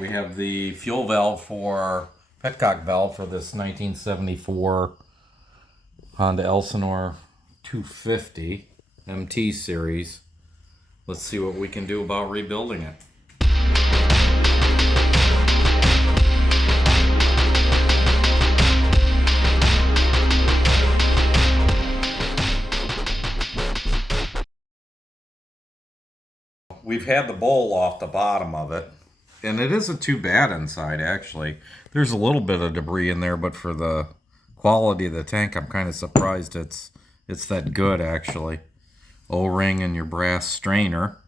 we have the fuel valve for petcock valve for this 1974 Honda Elsinore 250 MT series. Let's see what we can do about rebuilding it. We've had the bowl off the bottom of it, and it isn't too bad inside, actually. There's a little bit of debris in there, but for the quality of the tank, I'm kind of surprised it's that good, actually. O-ring and your brass strainer.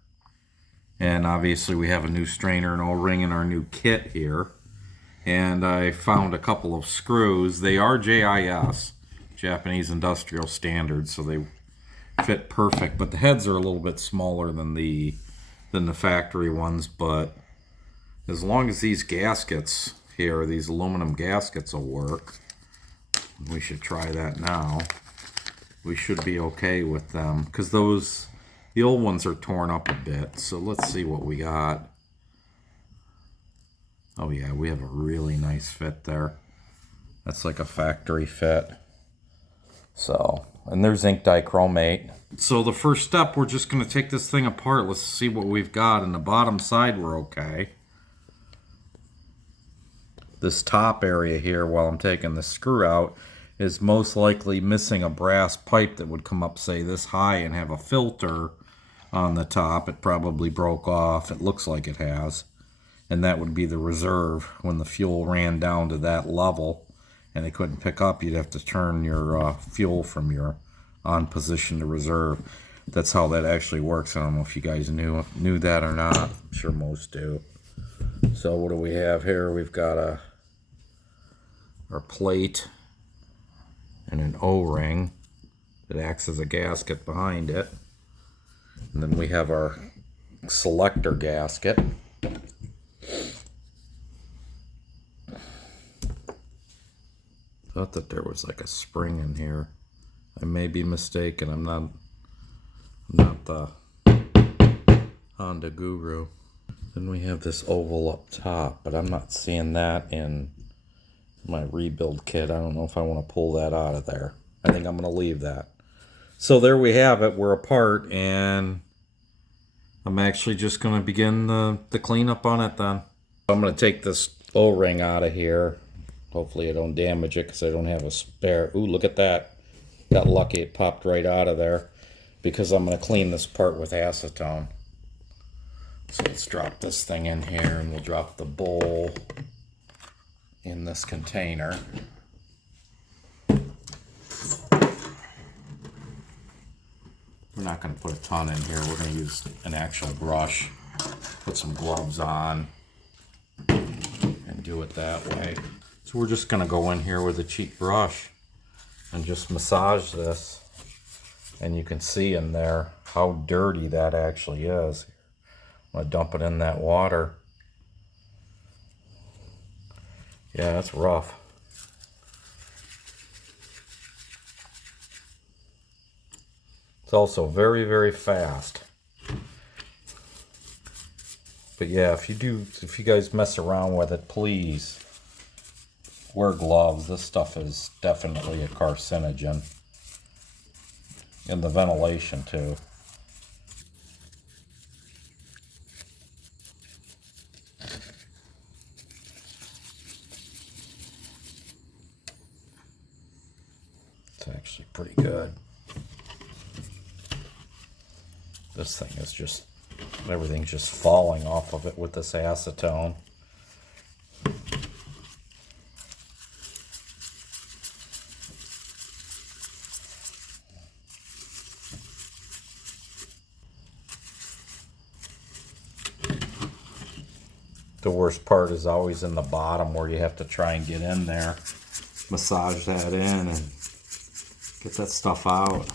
And obviously we have a new strainer and O-ring in our new kit here. And I found a couple of screws. They are JIS, Japanese Industrial Standards, so they fit perfect, but the heads are a little bit smaller than the factory ones. But as long as these gaskets here, these aluminum gaskets will work, we should try that now. We should be okay with them, because the old ones are torn up a bit. So let's see what we got. Oh yeah, we have a really nice fit there. That's like a factory fit. So, and there's ink dichromate. So the first step, we're just going to take this thing apart. Let's see what we've got. In the bottom side, we're okay. This top area here, while I'm taking the screw out, is most likely missing a brass pipe that would come up, say, this high and have a filter on the top. It probably broke off. It looks like it has. And that would be the reserve. When the fuel ran down to that level and they couldn't pick up, you'd have to turn your fuel from your on position to reserve. That's how that actually works. I don't know if you guys knew that or not. I'm sure most do. So what do we have here? We've got our plate and an O-ring that acts as a gasket behind it. And then we have our selector gasket. Thought that there was like a spring in here. I may be mistaken. I'm not the Honda guru. Then we have this oval up top, but I'm not seeing that in my rebuild kit. I don't know if I want to pull that out of there. I think I'm going to leave that. So there we have it. We're apart, and I'm actually just going to begin the cleanup on it then. I'm going to take this O-ring out of here. Hopefully I don't damage it because I don't have a spare. Ooh, look at that. Got lucky, it popped right out of there, because I'm going to clean this part with acetone. So let's drop this thing in here, and we'll drop the bowl in this container. We're not going to put a ton in here. We're going to use an actual brush, put some gloves on, and do it that way. So we're just going to go in here with a cheap brush and just massage this. And you can see in there how dirty that actually is. I'm going to dump it in that water. Yeah, that's rough. It's also very, very fast. But yeah, if you guys mess around with it, please wear gloves. This stuff is definitely a carcinogen. And the ventilation too. It's actually pretty good. This thing is just, everything's just falling off of it with this acetone. The worst part is always in the bottom, where you have to try and get in there, massage that in, and get that stuff out.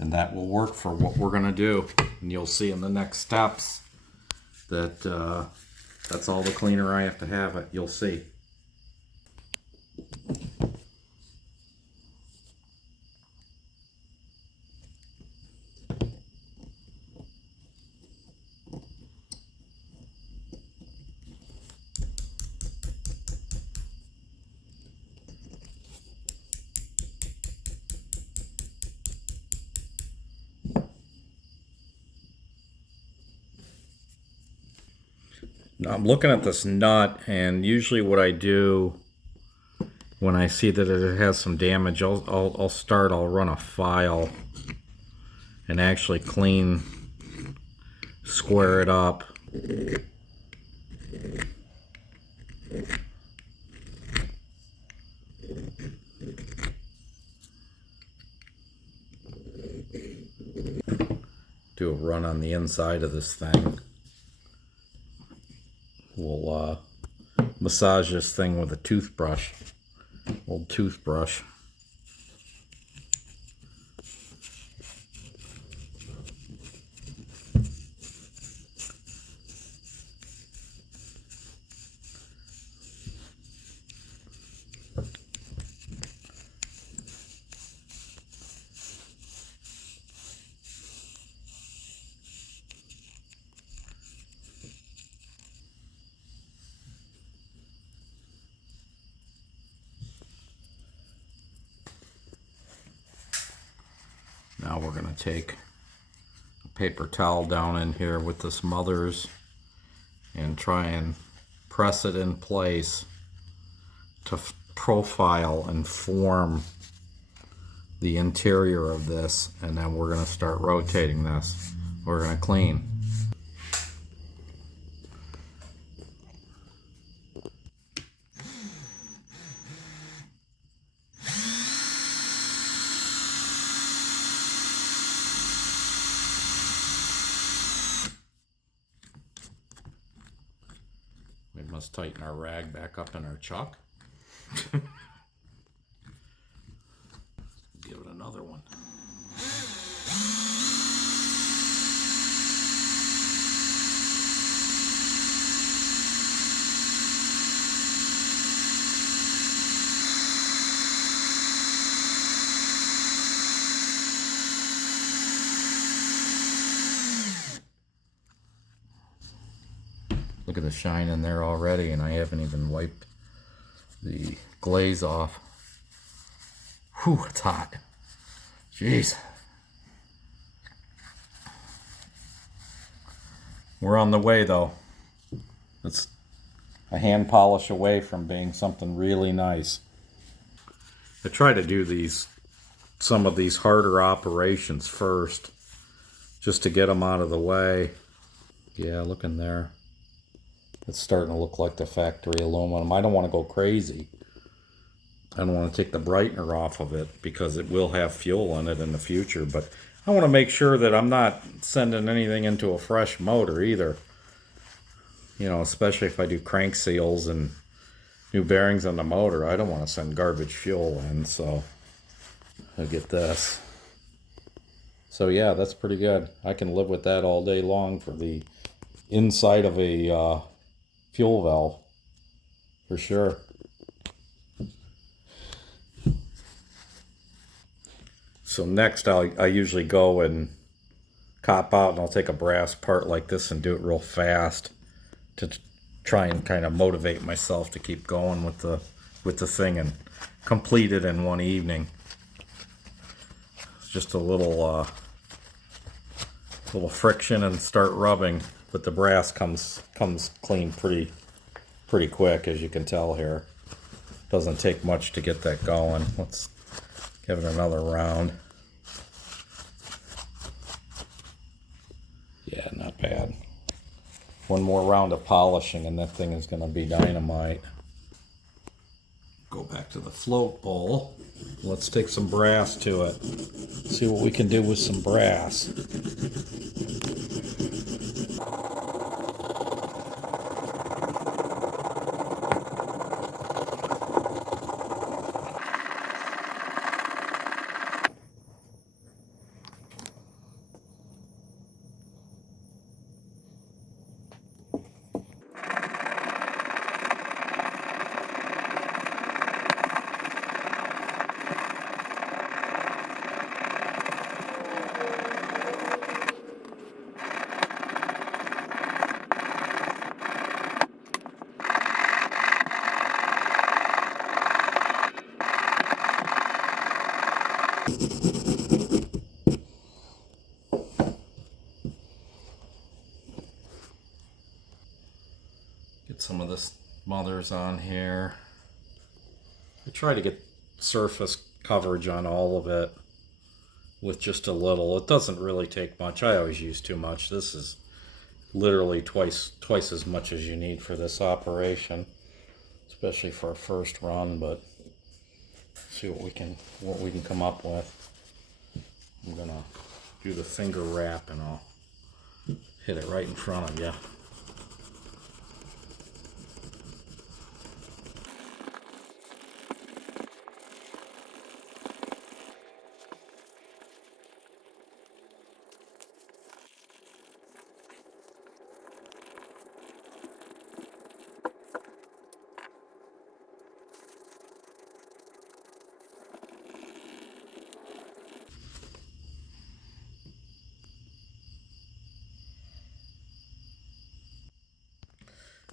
And that will work for what we're going to do. And you'll see in the next steps that That's all the cleaner I have to have it. You'll see. Now I'm looking at this nut, and usually what I do when I see that it has some damage, I'll run a file and actually clean, square it up. Do a run on the inside of this thing. We'll massage this thing with a toothbrush, old toothbrush. Now we're going to take a paper towel down in here with this Mother's and try and press it in place to profile and form the interior of this, and then we're going to start rotating this. We're going to clean. We must tighten our rag back up in our chuck. Give it another one. Look at the shine in there already, and I haven't even wiped the glaze off. Whew, it's hot. Jeez. We're on the way though. It's a hand polish away from being something really nice. I try to do some of these harder operations first, just to get them out of the way. Yeah, look in there. It's starting to look like the factory aluminum. I don't want to go crazy. I don't want to take the brightener off of it because it will have fuel in it in the future, but I want to make sure that I'm not sending anything into a fresh motor either. You know, especially if I do crank seals and new bearings on the motor, I don't want to send garbage fuel in, so I'll get this. So yeah, that's pretty good. I can live with that all day long for the inside of a fuel valve, for sure. So next I usually go and cop out, and I'll take a brass part like this and do it real fast to try and kind of motivate myself to keep going with the thing and complete it in one evening. It's just a little friction and start rubbing, but the brass comes clean pretty quick, as you can tell here. Doesn't take much to get that going. Let's give it another round. Yeah, not bad. One more round of polishing and that thing is going to be dynamite. Go back to the float bowl. Let's take some brass to it. See what we can do with some brass. Get some of this mothers on here. I try to get surface coverage on all of it with just a little. It doesn't really take much. I always use too much. This is literally twice as much as you need for this operation, especially for a first run. But see what we can come up with. I'm gonna do the finger wrap and I'll hit it right in front of you.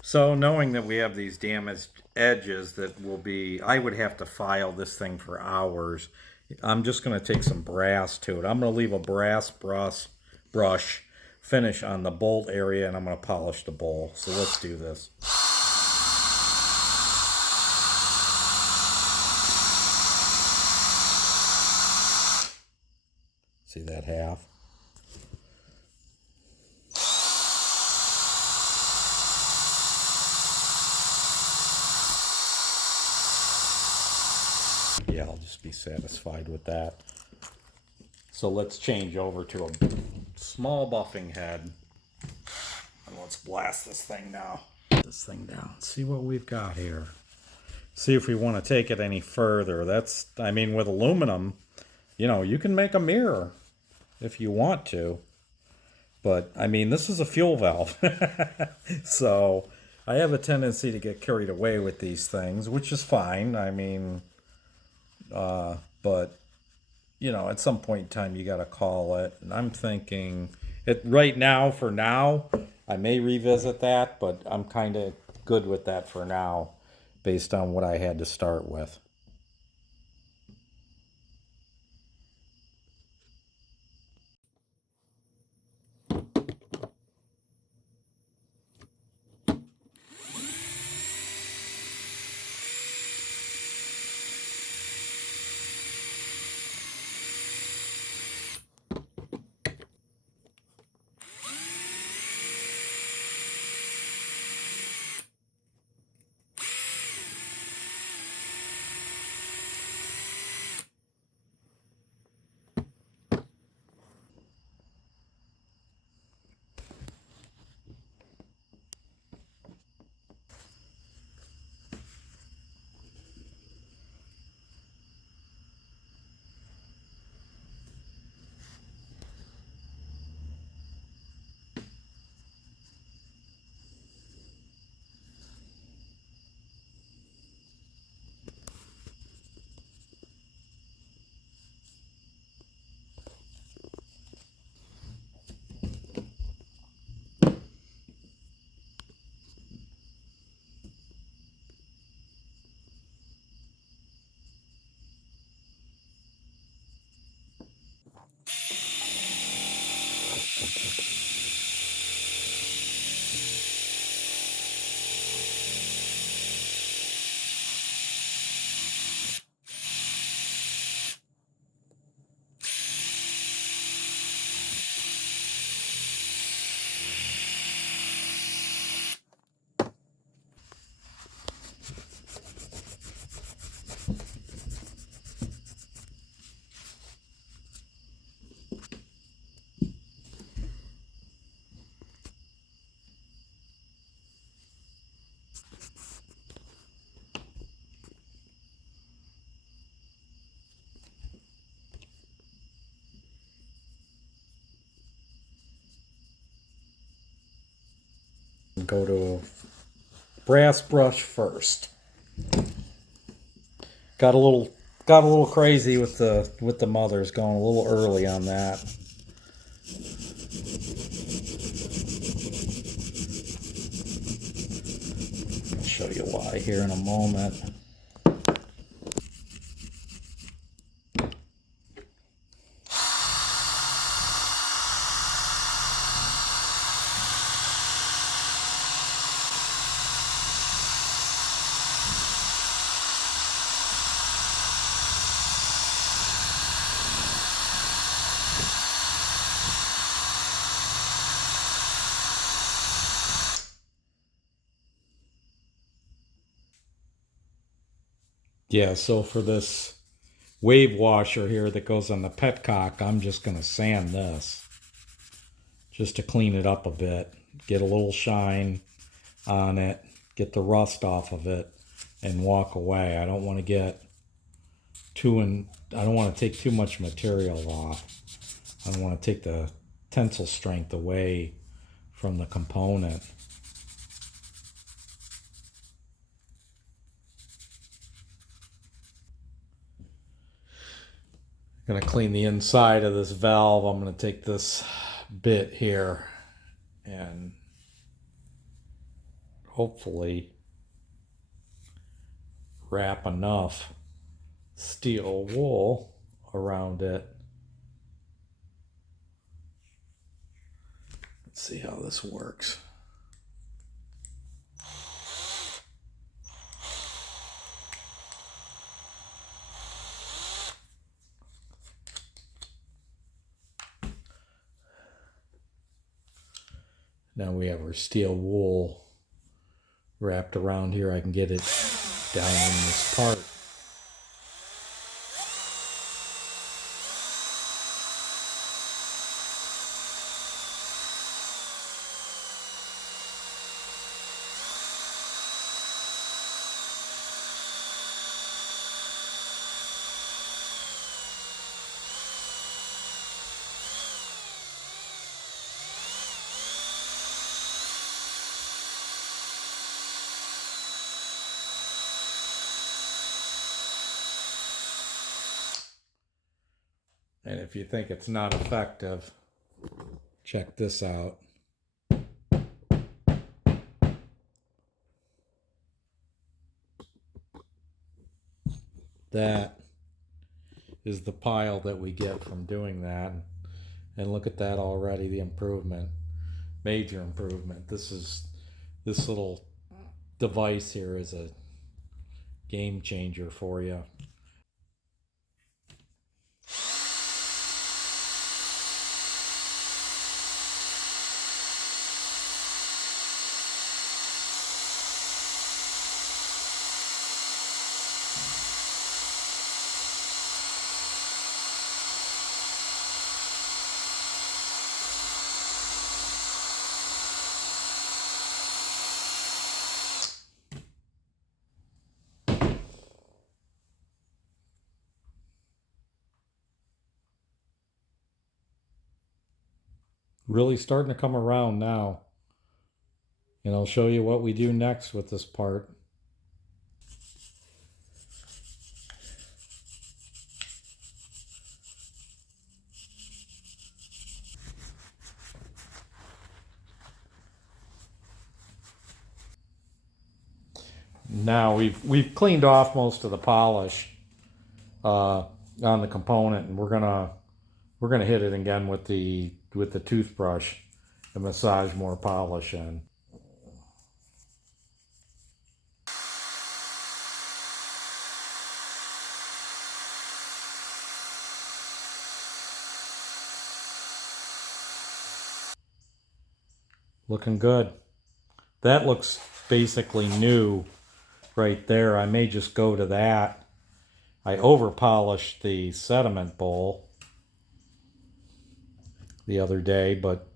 So knowing that we have these damaged edges that will be, I would have to file this thing for hours. I'm just going to take some brass to it. I'm going to leave a brass brush finish on the bolt area, and I'm going to polish the bowl. So let's do this. See that half? Yeah, I'll just be satisfied with that. So let's change over to a small buffing head. And let's blast this thing now. This thing down. See what we've got here. See if we want to take it any further. That's, I mean, with aluminum, you know, you can make a mirror if you want to. But, I mean, this is a fuel valve. So, I have a tendency to get carried away with these things, which is fine. I mean, but, you know, at some point in time, you got to call it. And I'm thinking, right now, for now, I may revisit that, but I'm kind of good with that for now, based on what I had to start with. Go to brass brush first. Got a little crazy with the mothers, going a little early on that. I'll show you why here in a moment. Yeah, so for this wave washer here that goes on the petcock, I'm just going to sand this just to clean it up a bit, get a little shine on it, get the rust off of it, and walk away. I don't want to get I don't want to take too much material off. I don't want to take the tensile strength away from the component. I'm going to clean the inside of this valve. I'm going to take this bit here and hopefully wrap enough steel wool around it. Let's see how this works. Now we have our steel wool wrapped around here. I can get it down in this part. And if you think it's not effective, check this out. That is the pile that we get from doing that. And look at that already, the improvement. Major improvement. This little device here is a game changer for you. Really starting to come around now. And I'll show you what we do next with this part. Now we've cleaned off most of the polish on the component, and we're gonna hit it again with the toothbrush and massage more polish in. Looking good. That looks basically new right there. I may just go to that. I over polished the sediment bowl the other day, but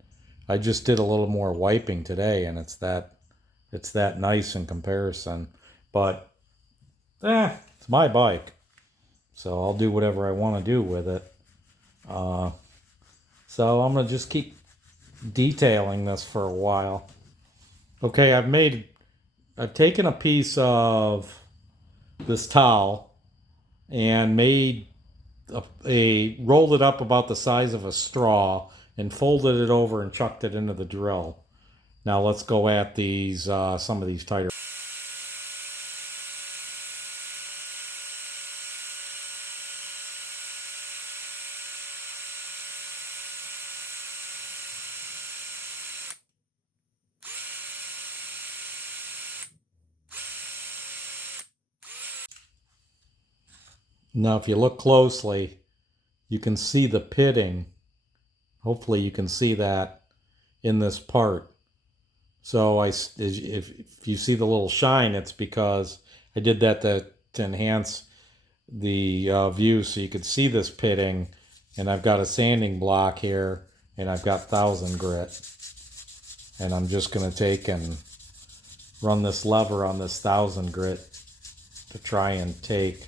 I just did a little more wiping today, and it's that nice in comparison. But it's my bike, so I'll do whatever I want to do with it. So I'm gonna just keep detailing this for a while. Okay, I've taken a piece of this towel and made rolled it up about the size of a straw and folded it over and chucked it into the drill. Now let's go at these some of these tighter. Now if you look closely, you can see the pitting. Hopefully you can see that in this part. So if you see the little shine, it's because I did that to enhance the view so you could see this pitting. And I've got a sanding block here, and I've got 1000 grit. And I'm just going to take and run this lever on this 1000 grit to try and take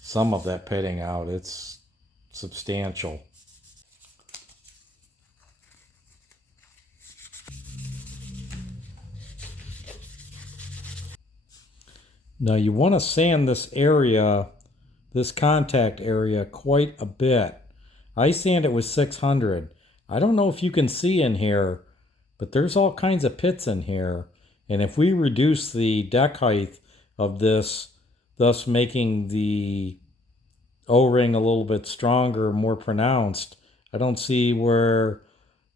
some of that pitting out. It's substantial. Now you want to sand this area, this contact area, quite a bit. I sand it with 600. I don't know if you can see in here, but there's all kinds of pits in here. And if we reduce the deck height of this, thus making the O-ring a little bit stronger, more pronounced, I don't see where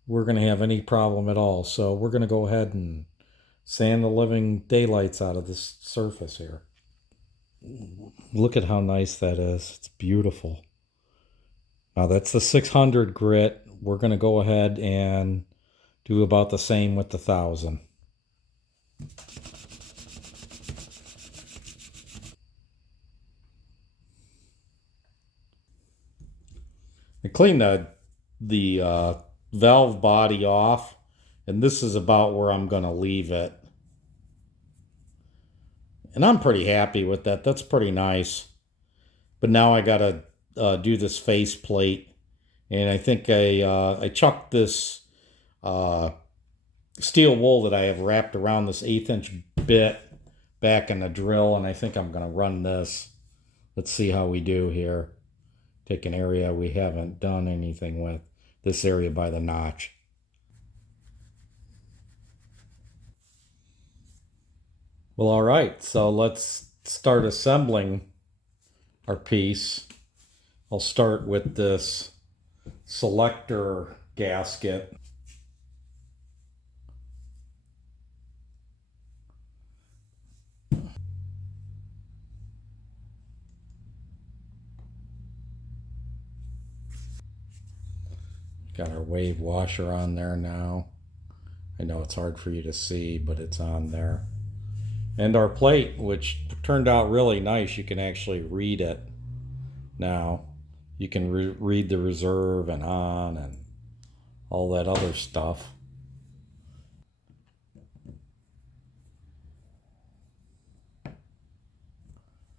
we're going to have any problem at all. So we're going to go ahead and sand the living daylights out of this surface here. Look at how nice that is. It's beautiful. Now that's the 600 grit. We're going to go ahead and do about the same with the 1000. I cleaned the valve body off, and this is about where I'm going to leave it. And I'm pretty happy with that. That's pretty nice. But now I got to do this face plate. And I think I chucked this steel wool that I have wrapped around this 1/8 inch bit back in the drill. And I think I'm going to run this. Let's see how we do here. Take an area we haven't done anything with. This area by the notch. Well, all right, so let's start assembling our piece. I'll start with this selector gasket. Got our wave washer on there now. I know it's hard for you to see, but it's on there. And our plate, which turned out really nice. You can actually read it now. You can read the reserve and on and all that other stuff.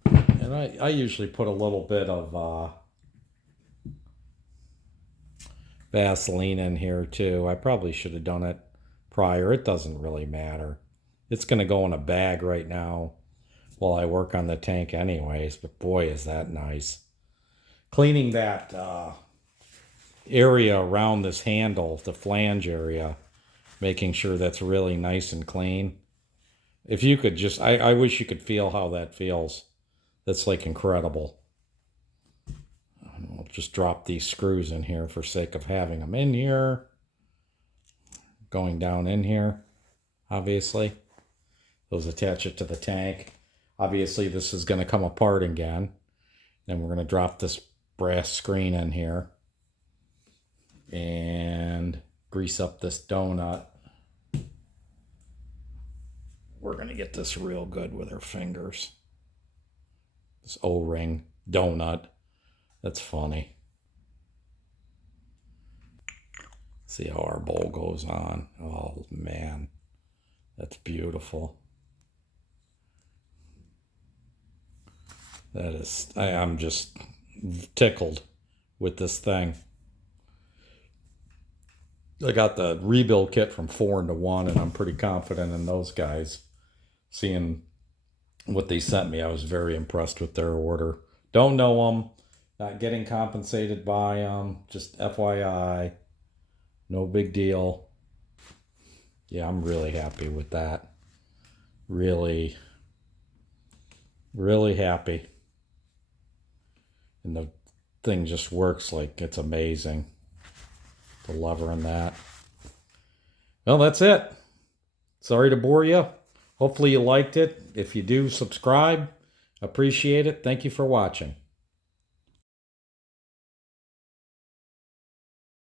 And I usually put a little bit of Vaseline in here too. I probably should have done it prior. It doesn't really matter. It's going to go in a bag right now while I work on the tank anyways, but boy, is that nice. Cleaning that area around this handle, the flange area, making sure that's really nice and clean. If you could just, I wish you could feel how that feels. That's like incredible. I'll just drop these screws in here for sake of having them in here. Going down in here, obviously. Those attach it to the tank. Obviously, this is going to come apart again. Then we're going to drop this brass screen in here. And grease up this donut. We're going to get this real good with our fingers. This O-ring donut. That's funny. See how our bowl goes on. Oh, man. That's beautiful. That is, I'm just tickled with this thing. I got the rebuild kit from 4-in-1, and I'm pretty confident in those guys. Seeing what they sent me, I was very impressed with their order. Don't know them, not getting compensated by them, just FYI. No big deal. Yeah, I'm really happy with that. Really, really happy. And the thing just works like it's amazing. The lever and that. Well, that's it. Sorry to bore you. Hopefully you liked it. If you do, subscribe. Appreciate it. Thank you for watching.